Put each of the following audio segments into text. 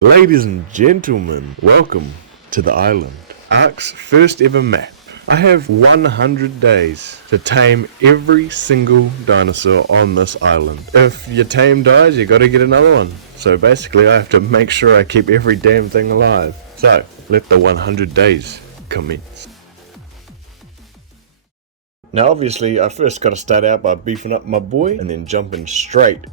Ladies and gentlemen, welcome to the island. Ark's first ever map. I have 100 days to tame every single dinosaur on this island. If your tame dies, you gotta get another one. So basically I have to make sure I keep every damn thing alive. So, let the 100 days commence. Now obviously I first gotta start out by beefing up my boy and then jumping straight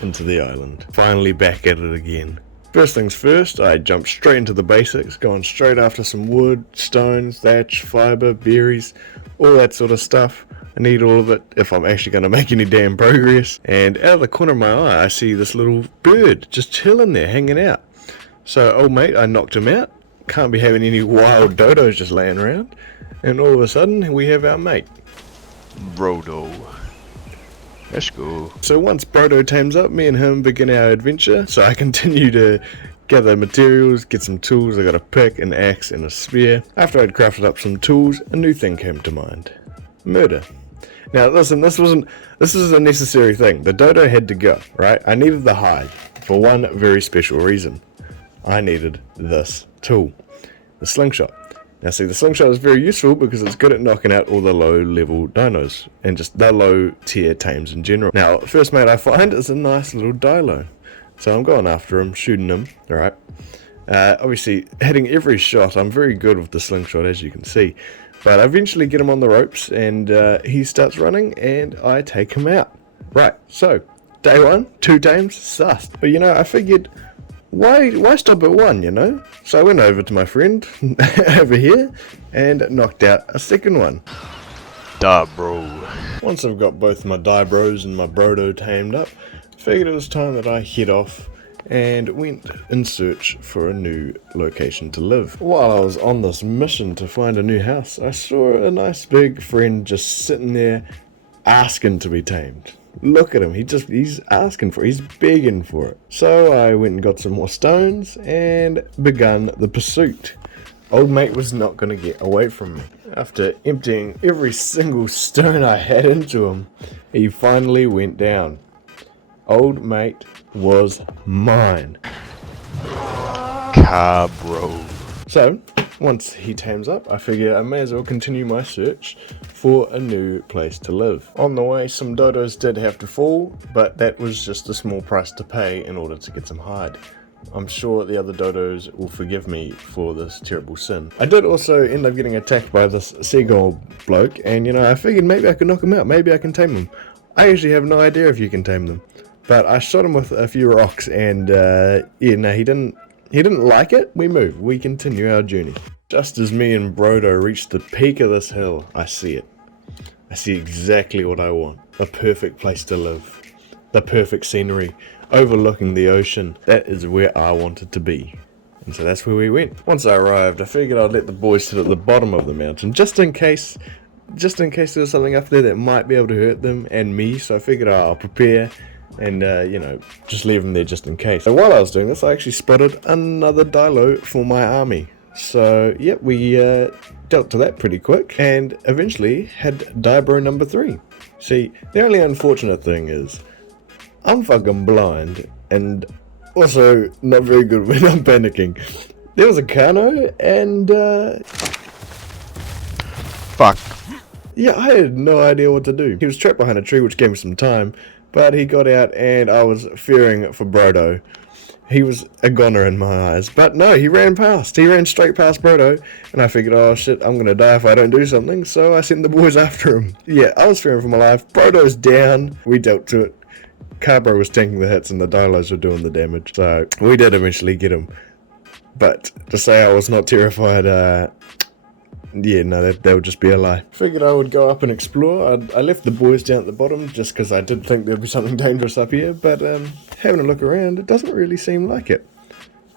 into the island. Finally back at it again. First things first, I jumped straight into the basics, going straight after some wood, stone, thatch, fibre, berries, all that sort of stuff. I need all of it if I'm actually going to make any damn progress. And out of the corner of my eye, I see this little bird just chilling there, hanging out. So, old mate, I knocked him out. Can't be having any wild dodos just laying around. And all of a sudden, we have our mate. Brodo. Let's go. So once Brodo tames up, me and him begin our adventure. So I continue to gather materials, get some tools. I got a pick, an axe, and a spear. After I'd crafted up some tools, a new thing came to mind. Murder. Now listen, this is a necessary thing. The dodo had to go, right? I needed the hide for one very special reason. I needed this tool, the slingshot. Now see, the slingshot is very useful because it's good at knocking out all the low level dinos and just the low tier tames in general. Now, first mate I find is a nice little dilo. So I'm going after him, shooting him, alright. Obviously, hitting every shot, I'm very good with the slingshot as you can see. But I eventually get him on the ropes and he starts running and I take him out. Right, so, day one, 2 tames, sussed. But you know, I figured, why stop at 1, you know? So I went over to my friend over here and knocked out a second one. Da bro. Once I've got both my die bros and my brodo tamed up, figured it was time that I head off and went in search for a new location to live. While I was on this mission to find a new house, I saw a nice big friend just sitting there asking to be tamed. Look at him, he's asking for it, he's begging for it. So I went and got some more stones and begun the pursuit. Old mate was not going to get away from me. After emptying every single stone I had into him, he finally went down. Old mate was mine. Cabro. So, once he tames up, I figured I may as well continue my search for a new place to live. On the way, some dodos did have to fall, but that was just a small price to pay in order to get some hide. I'm sure the other dodos will forgive me for this terrible sin. I did also end up getting attacked by this seagull bloke, and you know, I figured maybe I could knock him out, maybe I can tame him. I actually have no idea if you can tame them, but I shot him with a few rocks, and yeah, no, he didn't like it. We move. We continue our journey. Just as me and Brodo reach the peak of this hill, I see it. I see exactly what I want. The perfect place to live. The perfect scenery, overlooking the ocean. That is where I wanted to be. And so that's where we went. Once I arrived, I figured I'd let the boys sit at the bottom of the mountain, just in case there was something up there that might be able to hurt them and me. So I figured I'll prepare and you know, just leave them there just in case. So while I was doing this, I actually spotted another dilo for my army. So yep, we dealt to that pretty quick and eventually had Dibro number 3. See, the only unfortunate thing is I'm fucking blind and also not very good when I'm panicking. There was a Kano and Fuck. yeah, I had no idea what to do. He was trapped behind a tree, which gave me some time, but he got out and I was fearing for Brodo. He was a goner in my eyes, but no, he ran straight past Brodo, and I figured, oh shit, I'm gonna die if I don't do something, so I sent the boys after him. Yeah, I was fearing for my life. Brodo's down, we dealt to it. Carbro was tanking the hits and the dilos were doing the damage, so we did eventually get him. But to say I was not terrified, yeah, no, that would just be a lie. Figured I would go up and explore. I left the boys down at the bottom just because I did think there'd be something dangerous up here, but having a look around, it doesn't really seem like it.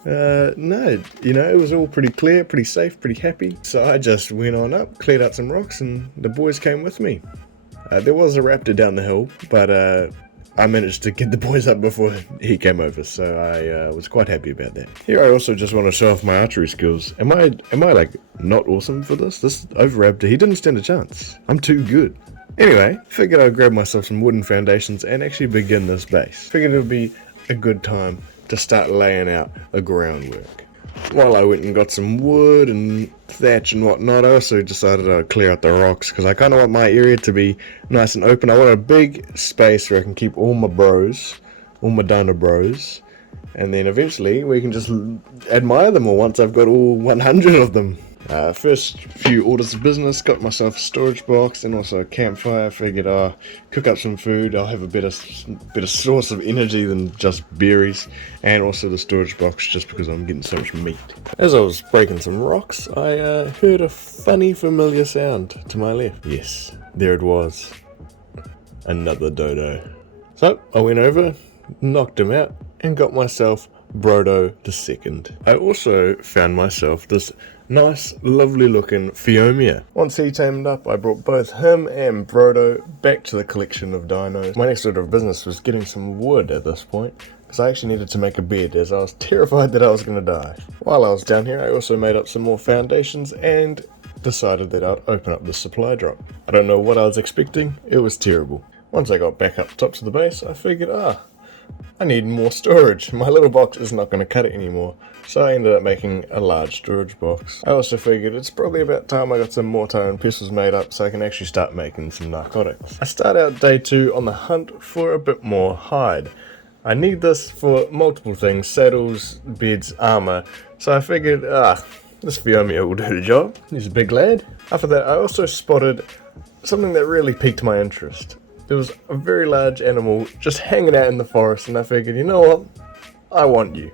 No, you know, it was all pretty clear, pretty safe, pretty happy. So I just went on up, cleared out some rocks, and the boys came with me. There was a raptor down the hill, but I managed to get the boys up before he came over, so I was quite happy about that. Here I also just want to show off my archery skills. Am I like not awesome for this? This over-raptor, he didn't stand a chance. I'm too good. Anyway, figured I'd grab myself some wooden foundations and actually begin this base. Figured it would be a good time to start laying out a groundwork. While I went and got some wood and thatch and whatnot, I also decided I'd clear out the rocks because I kind of want my area to be nice and open. I want a big space where I can keep all my bros, all my Dino bros, and then eventually we can just admire them all once I've got all 100 of them. First few orders of business, got myself a storage box and also a campfire. Figured I'll cook up some food, I'll have a better source of energy than just berries, and also the storage box just because I'm getting so much meat. As I was breaking some rocks, I heard a funny familiar sound to my left. Yes, there it was. Another dodo. So I went over, knocked him out, and got myself Brodo II. I also found myself this nice, lovely looking Phiomia. Once he tamed up, I brought both him and Brodo back to the collection of dinos. My next order of business was getting some wood at this point, because I actually needed to make a bed as I was terrified that I was going to die. While I was down here, I also made up some more foundations and decided that I'd open up the supply drop. I don't know what I was expecting, it was terrible. Once I got back up top to the base, I figured, I need more storage. My little box is not going to cut it anymore. So I ended up making a large storage box. I also figured it's probably about time I got some mortar and pestles made up so I can actually start making some narcotics. I start out day 2 on the hunt for a bit more hide. I need this for multiple things, saddles, beds, armor. So I figured, this Phiomia will do the job. He's a big lad. After that, I also spotted something that really piqued my interest. There was a very large animal just hanging out in the forest, and I figured, you know what? I want you.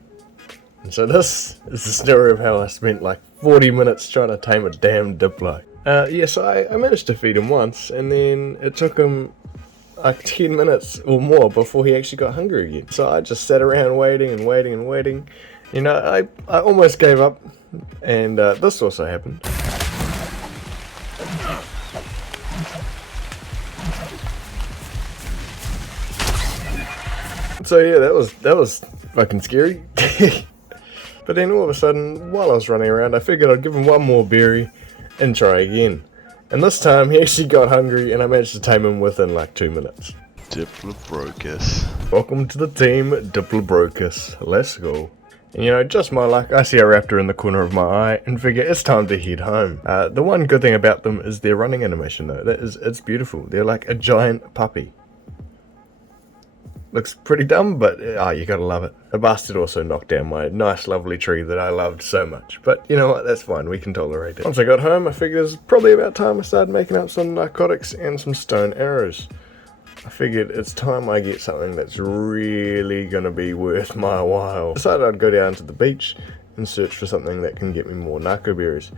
And so this is the story of how I spent like 40 minutes trying to tame a damn Diplo. Yes, I managed to feed him once, and then it took him like 10 minutes or more before he actually got hungry again. So I just sat around waiting and waiting and waiting. You know, I almost gave up, and this also happened. So yeah, that was fucking scary. But then all of a sudden, while I was running around, I figured I'd give him one more berry and try again. And this time he actually got hungry and I managed to tame him within like 2 minutes. Diplodocus. Welcome to the team, Diplodocus. Let's go. And you know, just my luck, I see a raptor in the corner of my eye and figure it's time to head home. The one good thing about them is their running animation though. It's beautiful. They're like a giant puppy. Looks pretty dumb, but you gotta love it. The bastard also knocked down my nice lovely tree that I loved so much. But you know what, that's fine, we can tolerate it. Once I got home, I figured it was probably about time I started making up some narcotics and some stone arrows. I figured it's time I get something that's really gonna be worth my while. I decided I'd go down to the beach and search for something that can get me more narco berries.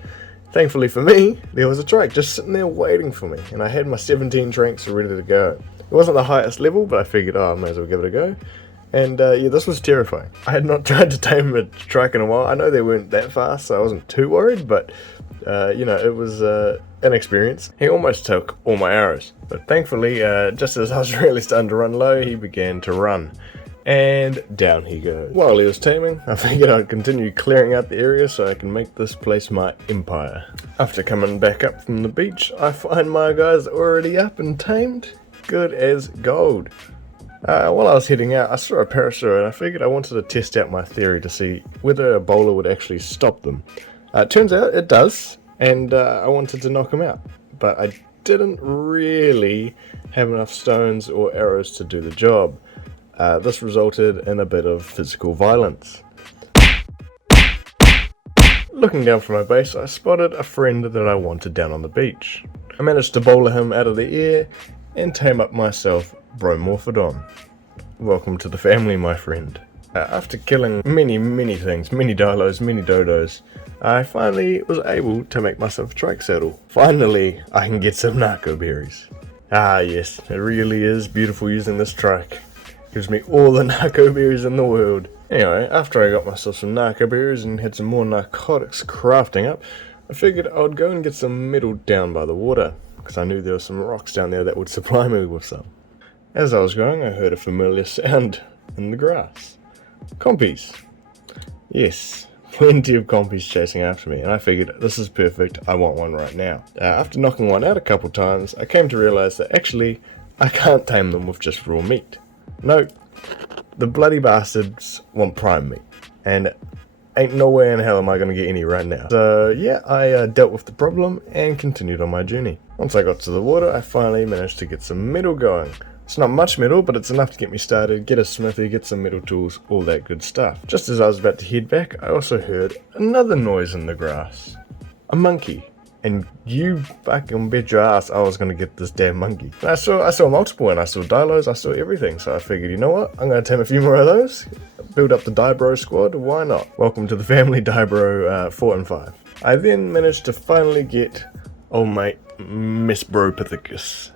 Thankfully for me, there was a trike just sitting there waiting for me, and I had my 17 tranks ready to go. It wasn't the highest level, but I figured, I may as well give it a go. And yeah, this was terrifying. I had not tried to tame a trike in a while. I know they weren't that fast, so I wasn't too worried, but you know, it was an experience. He almost took all my arrows, but thankfully, just as I was really starting to run low, he began to run. And down he goes. While he was taming, I figured I'd continue clearing out the area so I can make this place my empire. After coming back up from the beach, I find my guys already up and tamed. Good as gold. While I was heading out, I saw a parasaur and I figured I wanted to test out my theory to see whether a bowler would actually stop them. Turns out it does, and I wanted to knock him out, but I didn't really have enough stones or arrows to do the job. This resulted in a bit of physical violence. Looking down from my base, I spotted a friend that I wanted down on the beach. I managed to bowler him out of the air and tame up myself Bromorphodon. Welcome to the family, my friend. After killing many things, many dilos, many dodos, I finally was able to make myself a trike saddle. Finally, I can get some narco berries. Ah yes, it really is beautiful using this trike. Gives me all the narco berries in the world. Anyway, after I got myself some narco berries and had some more narcotics crafting up, I figured I would go and get some metal down by the water, because I knew there were some rocks down there that would supply me with some. As I was going, I heard a familiar sound in the grass. Compies. Yes, plenty of compies chasing after me, and I figured this is perfect, I want one right now. After knocking one out a couple times, I came to realize that actually I can't tame them with just raw meat. No, the bloody bastards want prime meat, and ain't no way in hell am I going to get any right now. So yeah, I dealt with the problem and continued on my journey. Once I got to the water, I finally managed to get some metal going. It's not much metal, but it's enough to get me started, get a smithy, get some metal tools, all that good stuff. Just as I was about to head back, I also heard another noise in the grass. A monkey. And you fucking bet your ass I was going to get this damn monkey. And I saw multiple, and I saw dilos, I saw everything. So I figured, you know what, I'm going to tame a few more of those, build up the Dibro squad, why not? Welcome to the family Dibro 4 and 5. I then managed to finally get old mate Miss Bropithecus.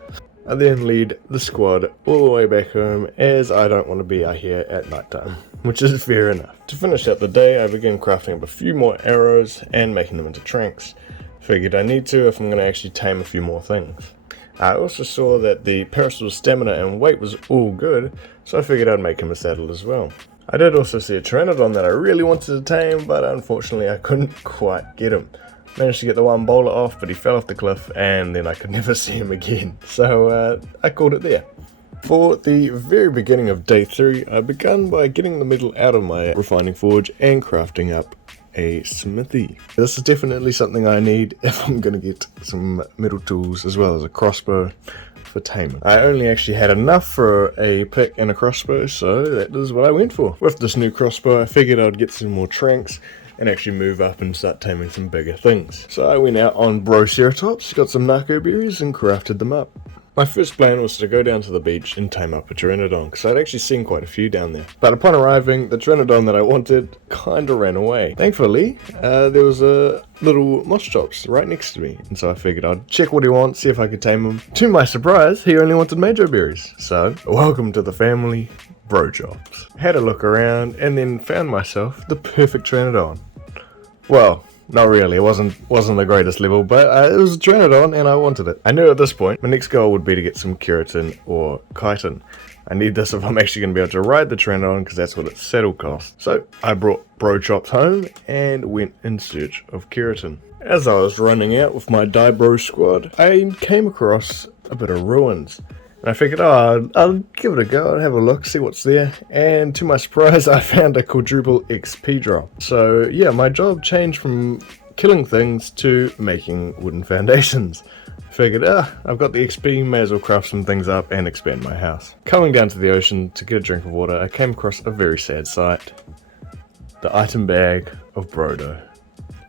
I then lead the squad all the way back home, as I don't want to be out here at night time, which is fair enough. To finish out the day, I began crafting up a few more arrows and making them into tranks. Figured I need to if I'm going to actually tame a few more things. I also saw that the Parasaur's stamina and weight was all good, so I figured I'd make him a saddle as well. I did also see a Pteranodon that I really wanted to tame, but unfortunately I couldn't quite get him. Managed to get the one bowler off, but he fell off the cliff and then I could never see him again. So I called it there. For the very beginning of day 3, I began by getting the metal out of my refining forge and crafting up a smithy. This is definitely something I need if I'm going to get some metal tools as well as a crossbow for taming. I only actually had enough for a pick and a crossbow, so that is what I went for. With this new crossbow, I figured I'd get some more tranks and actually move up and start taming some bigger things. So I went out on Broceratops, got some narco berries and crafted them up. My first plan was to go down to the beach and tame up a Pteranodon, because I'd actually seen quite a few down there. But upon arriving, the Pteranodon that I wanted kinda ran away. Thankfully, there was a little Moschops right next to me, and so I figured I'd check what he wants, see if I could tame him. To my surprise, he only wanted Majo berries. So, welcome to the family, Brochops. Had a look around, and then found myself the perfect Pteranodon. Well, not really, it wasn't the greatest level, but it was a Pteranodon and I wanted it. I knew at this point my next goal would be to get some keratin or chitin. I need this if I'm actually going to be able to ride the Pteranodon, because that's what its saddle costs. So I brought Brochops home and went in search of keratin. As I was running out with my Dibro squad, I came across a bit of ruins. And I figured, I'll give it a go, I'll have a look, see what's there. And to my surprise, I found a quadruple XP drop. So yeah, my job changed from killing things to making wooden foundations. Figured, I've got the XP, may as well craft some things up and expand my house. Coming down to the ocean to get a drink of water, I came across a very sad sight. The item bag of Brodo.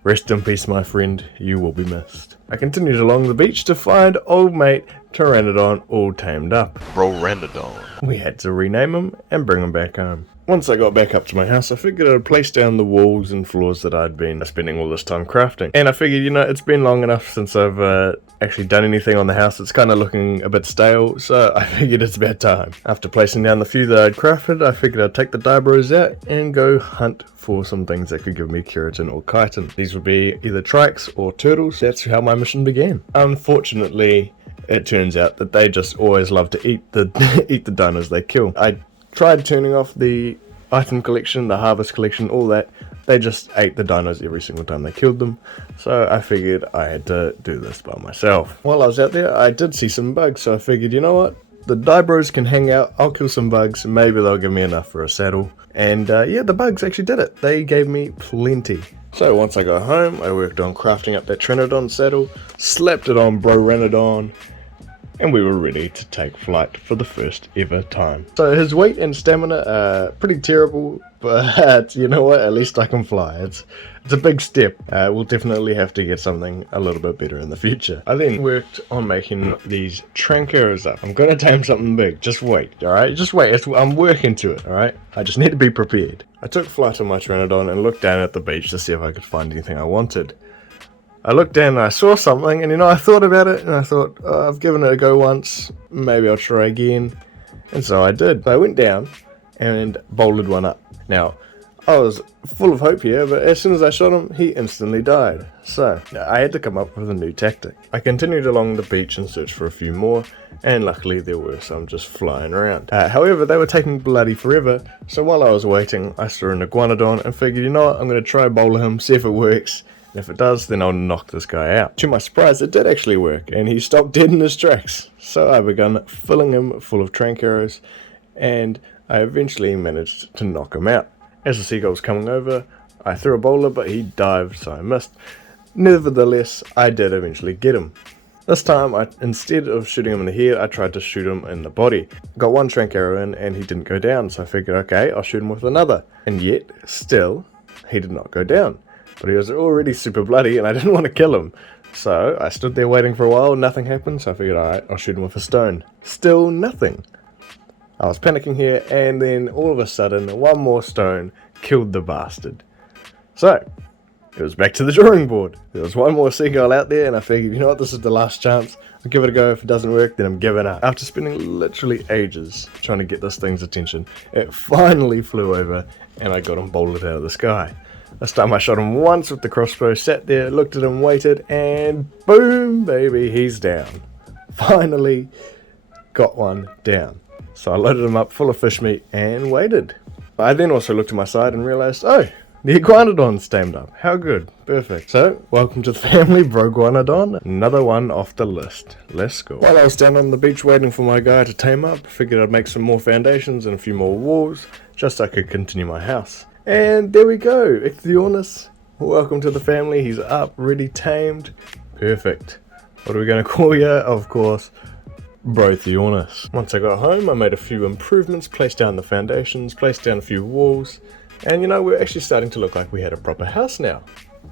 Rest in peace, my friend, you will be missed. I continued along the beach to find old mate Pteranodon all tamed up. Bro-Ranodon. We had to rename him and bring him back home. Once I got back up to my house, I figured I'd place down the walls and floors that I'd been spending all this time crafting. And I figured, it's been long enough since I've actually done anything on the house. It's kind of looking a bit stale, so I figured it's about time. After placing down the few that I'd crafted, I figured I'd take the Dibros out and go hunt for some things that could give me keratin or chitin. These would be either trikes or turtles. That's how my mission began. Unfortunately, it turns out that they just always love to eat the eat the dinos they kill. I tried turning off the item collection, the harvest collection, all that. They just ate the dinos every single time they killed them, so I figured I had to do this by myself. While I was out there, I did see some bugs, so I figured, you know what? The Dibros can hang out, I'll kill some bugs, maybe they'll give me enough for a saddle. And yeah, the bugs actually did it. They gave me plenty. So once I got home, I worked on crafting up that Pteranodon saddle, slapped it on Bro-Ranodon, and we were ready to take flight for the first ever time. So his weight and stamina are pretty terrible, but you know what, at least I can fly. It's a big step. We'll definitely have to get something a little bit better in the future. I then worked on making these tranqueros up. I'm gonna tame something big, just wait, alright? Just wait, I'm working to it, alright? I just need to be prepared. I took flight on my Pteranodon and looked down at the beach to see if I could find anything I wanted. I looked down and I saw something, and I thought about it, and I thought, I've given it a go once, maybe I'll try again. And so I did. I went down and bowled one up. Now, I was full of hope here, but as soon as I shot him, he instantly died. So, I had to come up with a new tactic. I continued along the beach and searched for a few more, and luckily there were some just flying around. However, they were taking bloody forever, so while I was waiting, I saw an iguanodon and figured, you know what, I'm going to try bowler him, see if it works. And if it does, then I'll knock this guy out. To my surprise, it did actually work, and he stopped dead in his tracks. So I began filling him full of trank arrows, and I eventually managed to knock him out. As the seagull was coming over, I threw a bowler, but he dived, so I missed. Nevertheless, I did eventually get him. This time, instead of shooting him in the head, I tried to shoot him in the body. Got one trank arrow in and he didn't go down, so I figured, okay, I'll shoot him with another. And yet, still, he did not go down. But he was already super bloody and I didn't want to kill him. So I stood there waiting for a while, nothing happened, so I figured, alright, I'll shoot him with a stone. Still nothing. I was panicking here, and then all of a sudden, one more stone killed the bastard. So, it was back to the drawing board. There was one more seagull out there, and I figured, you know what, this is the last chance. I'll give it a go. If it doesn't work, then I'm giving up. After spending literally ages trying to get this thing's attention, it finally flew over, and I got him bolted out of the sky. This time I shot him once with the crossbow, sat there, looked at him, waited, and boom, baby, he's down. Finally got one down. So I loaded him up full of fish meat and waited. I then also looked to my side and realized, oh, the iguanodon's tamed up. How good. Perfect. So, welcome to the family, Broguanodon. Another one off the list. Let's go. While I was down on the beach waiting for my guy to tame up, figured I'd make some more foundations and a few more walls, just so I could continue my house. And there we go. Ichthyornis. Welcome to the family. He's up, ready, tamed. Perfect. What are we going to call you? Of course, Brothyornis. Once I got home, I made a few improvements, placed down the foundations, placed down a few walls, and you know, we're actually starting to look like we had a proper house now.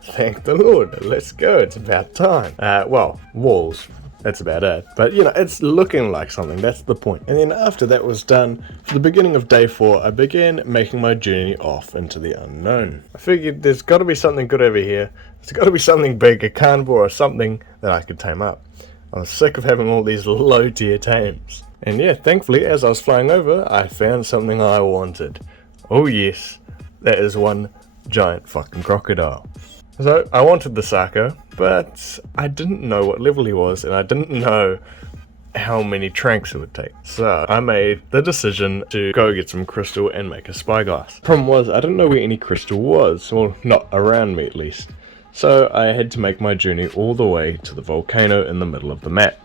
Thank the Lord. Let's go. It's about time. Well, walls. That's about it. But you know, it's looking like something. That's the point. And then after that was done, for the beginning of day 4, I began making my journey off into the unknown. I figured there's got to be something good over here. There's got to be something big, a carnivore or something that I could tame up. I was sick of having all these low tier tames. And yeah, thankfully, as I was flying over, I found something I wanted. Oh yes, that is one giant fucking crocodile. So, I wanted the Sako, but I didn't know what level he was, and I didn't know how many tranks it would take. So, I made the decision to go get some crystal and make a spyglass. Problem was, I didn't know where any crystal was, well, not around me at least. So, I had to make my journey all the way to the volcano in the middle of the map.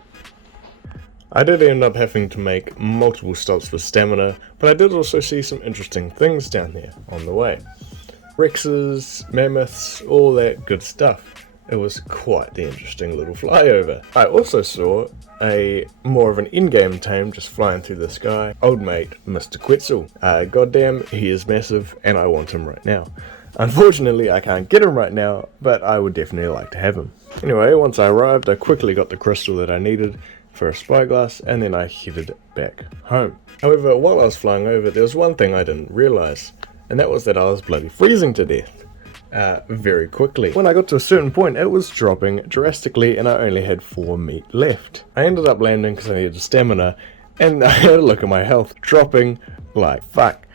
I did end up having to make multiple stops for stamina, but I did also see some interesting things down there on the way. Rexes, mammoths, all that good stuff. It was quite the interesting little flyover. I also saw a more of an in-game tame just flying through the sky. Old mate, Mr. Quetzal. Goddamn, he is massive and I want him right now. Unfortunately, I can't get him right now, but I would definitely like to have him. Anyway, once I arrived, I quickly got the crystal that I needed for a spyglass, and then I headed back home. However, while I was flying over, there was one thing I didn't realize, and that was that I was bloody freezing to death. Very quickly. When I got to a certain point, it was dropping drastically, and I only had 4 meat left. I ended up landing because I needed stamina, and I had a look at my health, dropping like fuck.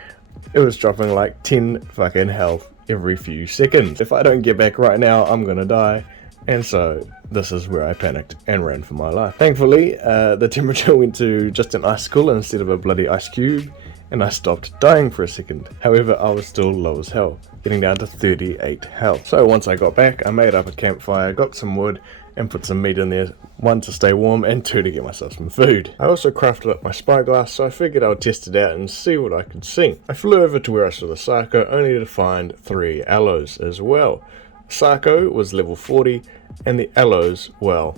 It was dropping like 10 fucking health every few seconds. If I don't get back right now, I'm gonna die. And so, this is where I panicked and ran for my life. Thankfully, the temperature went to just an icicle instead of a bloody ice cube, and I stopped dying for a second. However, I was still low as hell, getting down to 38 health. So once I got back, I made up a campfire, got some wood, and put some meat in there, 1 to stay warm, and 2 to get myself some food. I also crafted up my spyglass, so I figured I would test it out and see what I could see. I flew over to where I saw the Sako, only to find 3 aloes as well. Sako was level 40, and the aloes, well,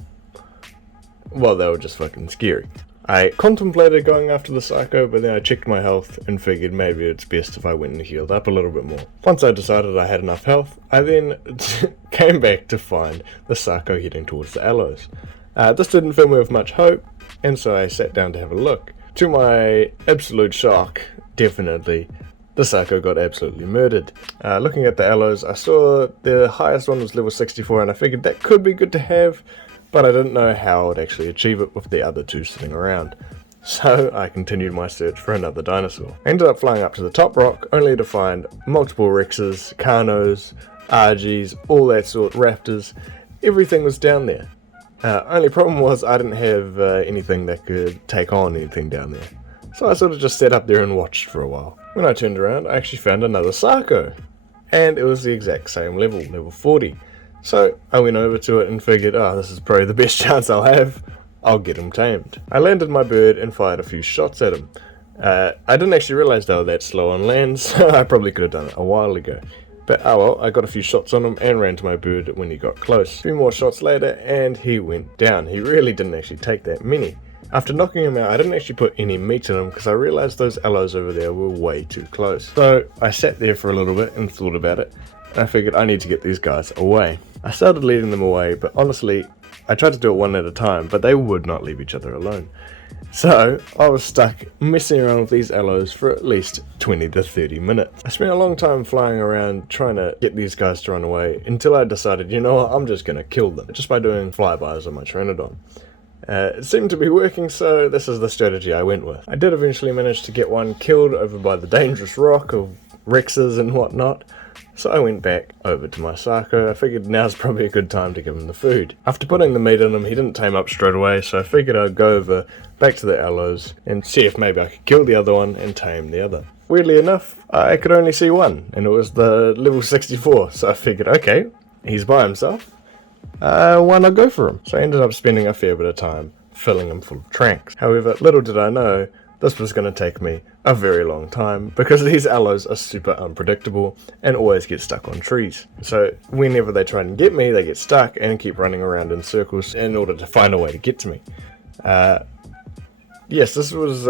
they were just fucking scary. I contemplated going after the Sako, but then I checked my health and figured maybe it's best if I went and healed up a little bit more. Once I decided I had enough health, I then came back to find the Sako heading towards the aloes. This didn't fill me with much hope, and so I sat down to have a look. To my absolute shock, definitely, the Sako got absolutely murdered. Looking at the aloes, I saw the highest one was level 64, and I figured that could be good to have, but I didn't know how I would actually achieve it with the other 2 sitting around. So I continued my search for another dinosaur. I ended up flying up to the top rock, only to find multiple Rexes, Carnos, Argies, all that sort, Raptors. Everything was down there. Only problem was I didn't have anything that could take on anything down there. So I sort of just sat up there and watched for a while. When I turned around, I actually found another Sako. And it was the exact same level, level 40. So I went over to it and figured, this is probably the best chance I'll have. I'll get him tamed. I landed my bird and fired a few shots at him. I didn't actually realise they were that slow on land, so I probably could have done it a while ago. But oh well, I got a few shots on him and ran to my bird when he got close. A few more shots later and he went down. He really didn't actually take that many. After knocking him out, I didn't actually put any meat in him because I realised those aloes over there were way too close. So I sat there for a little bit and thought about it, and I figured I need to get these guys away. I started leading them away, but honestly, I tried to do it one at a time, but they would not leave each other alone. So I was stuck messing around with these aloes for at least 20 to 30 minutes. I spent a long time flying around trying to get these guys to run away until I decided, you know what, I'm just going to kill them just by doing flybys on my Pteranodon. It seemed to be working, so this is the strategy I went with. I did eventually manage to get one killed over by the dangerous rock of Rexes and whatnot, so I went back over to my Sako. I figured now's probably a good time to give him the food. After putting the meat in him, he didn't tame up straight away, so I figured I'd go over back to the aloes and see if maybe I could kill the other one and tame the other. Weirdly enough, I could only see one, and it was the level 64, so I figured, okay, he's by himself. Why not go for him? So I ended up spending a fair bit of time filling him full of tranks. However, little did I know, this was going to take me a very long time because these aloes are super unpredictable and always get stuck on trees. So whenever they try and get me, they get stuck and keep running around in circles in order to find a way to get to me. Yes, this was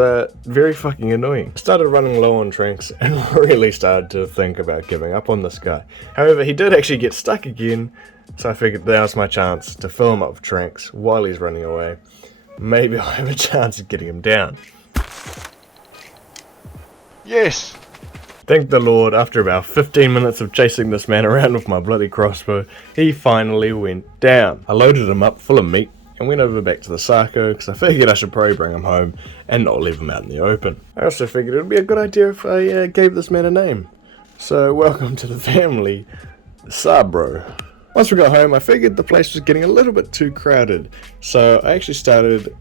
very fucking annoying. I started running low on tranks and really started to think about giving up on this guy. However, he did actually get stuck again, so I figured that was my chance to fill him up with tranks while he's running away. Maybe I'll have a chance of getting him down. Yes! Thank the Lord, after about 15 minutes of chasing this man around with my bloody crossbow, he finally went down. I loaded him up full of meat and went over back to the Sako because I figured I should probably bring him home and not leave him out in the open. I also figured it would be a good idea if I gave this man a name. So welcome to the family, Sabro. Once we got home, I figured the place was getting a little bit too crowded, so I actually started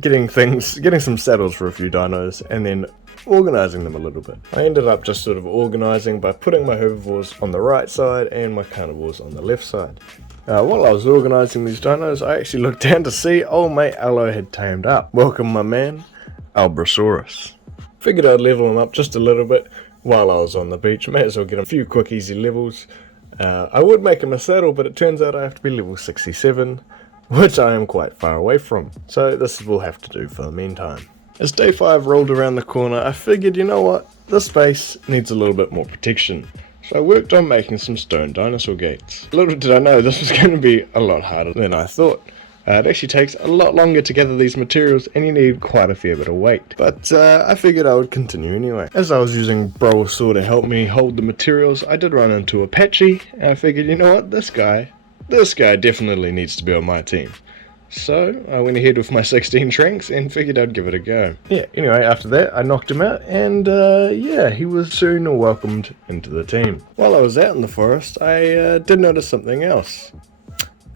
getting some saddles for a few dinos and then organising them a little bit. I ended up just sort of organising by putting my herbivores on the right side and my carnivores on the left side. While I was organising these dinos, I actually looked down to see old mate Aloe had tamed up. Welcome my man, Albrasaurus. Figured I'd level him up just a little bit while I was on the beach. May as well get a few quick easy levels. I would make him a saddle, but it turns out I have to be level 67, which I am quite far away from. So this will have to do for the meantime. As day 5 rolled around the corner, I figured, you know what, this space needs a little bit more protection. So I worked on making some stone dinosaur gates. Little did I know this was going to be a lot harder than I thought. It actually takes a lot longer to gather these materials and you need quite a fair bit of weight. But I figured I would continue anyway. As I was using Brolsaur to help me hold the materials, I did run into Apache and I figured, you know what, this guy definitely needs to be on my team. So I went ahead with my 16 tranks and figured I'd give it a go. Yeah, anyway, after that I knocked him out and yeah, he was soon welcomed into the team. While I was out in the forest, I did notice something else.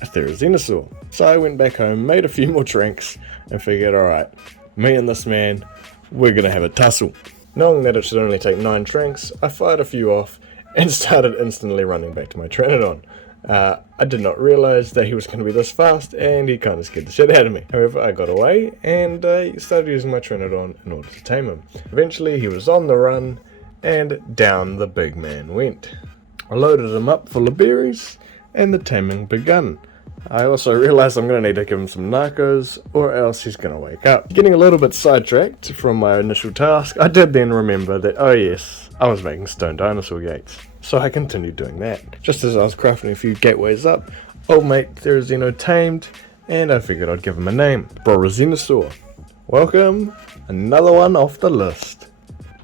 A Therizinosaur. So I went back home, made a few more tranks and figured, alright, me and this man, we're gonna have a tussle. Knowing that it should only take 9 tranks, I fired a few off and started instantly running back to my Pteranodon. I did not realise that he was going to be this fast and he kind of scared the shit out of me. However, I got away and started using my Pteranodon in order to tame him. Eventually he was on the run and down the big man went. I loaded him up full of berries and the taming begun. I also realised I'm going to need to give him some narcos or else he's going to wake up. Getting a little bit sidetracked from my initial task, I did then remember that, oh yes, I was making stone dinosaur gates. So I continued doing that. Just as I was crafting a few gateways up, old mate Therizino tamed, and I figured I'd give him a name, Dinosaur. Welcome, another one off the list.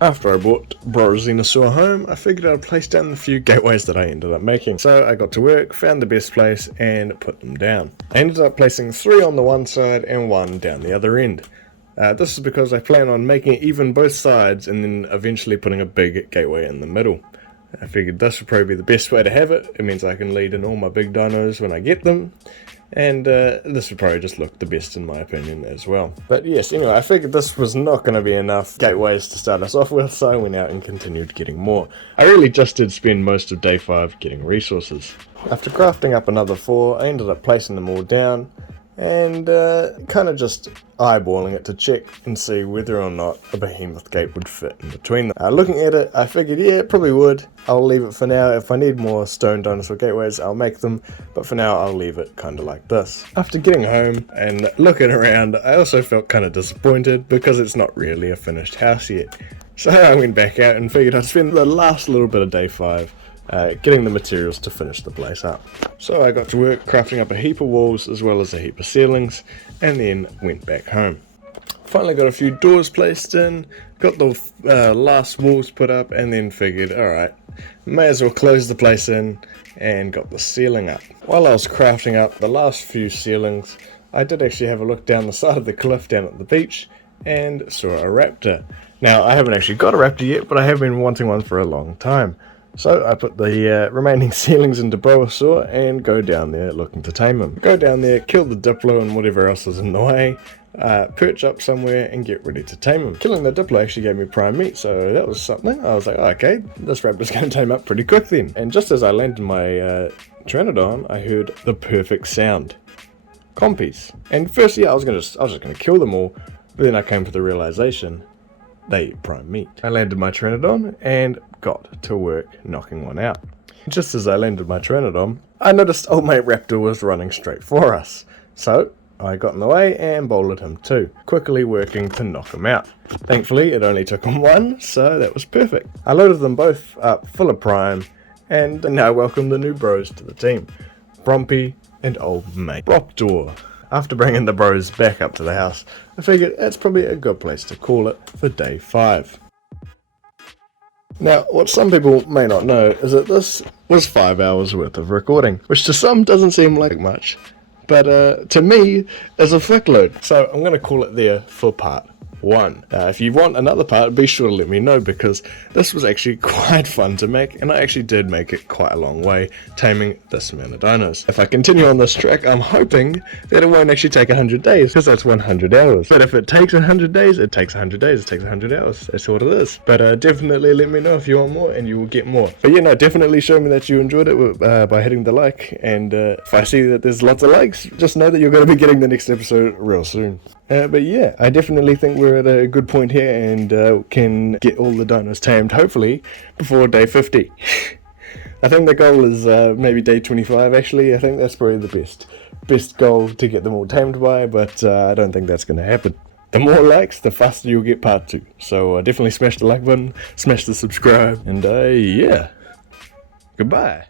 After I brought Dinosaur home, I figured I'd place down the few gateways that I ended up making. So I got to work, found the best place, and put them down. I ended up placing 3 on the one side and 1 down the other end. This is because I plan on making it even both sides and then eventually putting a big gateway in the middle. I figured this would probably be the best way to have it. It means I can lead in all my big dinos when I get them. And this would probably just look the best in my opinion as well. But yes, anyway, I figured this was not going to be enough gateways to start us off with, so I went out and continued getting more. I really just did spend most of day 5 getting resources. After crafting up another 4, I ended up placing them all down. and kind of just eyeballing it to check and see whether or not a behemoth gate would fit in between them. Looking at it, I figured, yeah, it probably would. I'll leave it for now. If I need more stone dinosaur gateways, I'll make them, but for now I'll leave it kind of like this. After getting home and looking around, I also felt kind of disappointed because it's not really a finished house yet. So I went back out and figured I'd spend the last little bit of day 5 getting the materials to finish the place up. So I got to work crafting up a heap of walls as well as a heap of ceilings, and then went back home. Finally got a few doors placed in, got the last walls put up, and then figured, alright, may as well close the place in, and got the ceiling up. While I was crafting up the last few ceilings, I did actually have a look down the side of the cliff down at the beach, and saw a raptor. Now, I haven't actually got a raptor yet, but I have been wanting one for a long time. So I put the remaining ceilings into Dinosaur and go down there looking to tame him. Go down there, kill the Diplo and whatever else is in the way, perch up somewhere and get ready to tame him. Killing the Diplo actually gave me prime meat, so that was something. I was like, oh, okay, this raptor's going to tame up pretty quick then. And just as I landed my Pteranodon, I heard the perfect sound. Compies. And first, yeah, I was just going to kill them all, but then I came to the realization they eat prime meat. I landed my Pteranodon and got to work knocking one out. Just as I landed my Pteranodon, I noticed old mate Raptor was running straight for us. So I got in the way and bowled him too, quickly working to knock him out. Thankfully it only took him one, so that was perfect. I loaded them both up full of prime and now welcome the new bros to the team. Brompy and old mate Raptor. After bringing the bros back up to the house, I figured that's probably a good place to call it for day 5. Now, what some people may not know is that this was 5 hours worth of recording, which to some doesn't seem like much, but to me is a fuckload. So I'm going to call it there for part 1. If you want another part, be sure to let me know, because this was actually quite fun to make, and I actually did make it quite a long way taming this amount of dinos. If I continue on this track, I'm hoping that it won't actually take 100 days, because that's 100 hours. But if it takes 100 days, it takes 100 days, it takes 100 hours. That's what it is. But definitely let me know if you want more, and you will get more. But yeah, no, definitely show me that you enjoyed it by hitting the like, and if I see that there's lots of likes, just know that you're going to be getting the next episode real soon. But yeah, I definitely think we're at a good point here and can get all the dinos tamed, hopefully, before day 50. I think the goal is maybe day 25, actually. I think that's probably the best goal to get them all tamed by, but I don't think that's going to happen. The more likes, the faster you'll get part 2. So definitely smash the like button, smash the subscribe, and yeah, goodbye.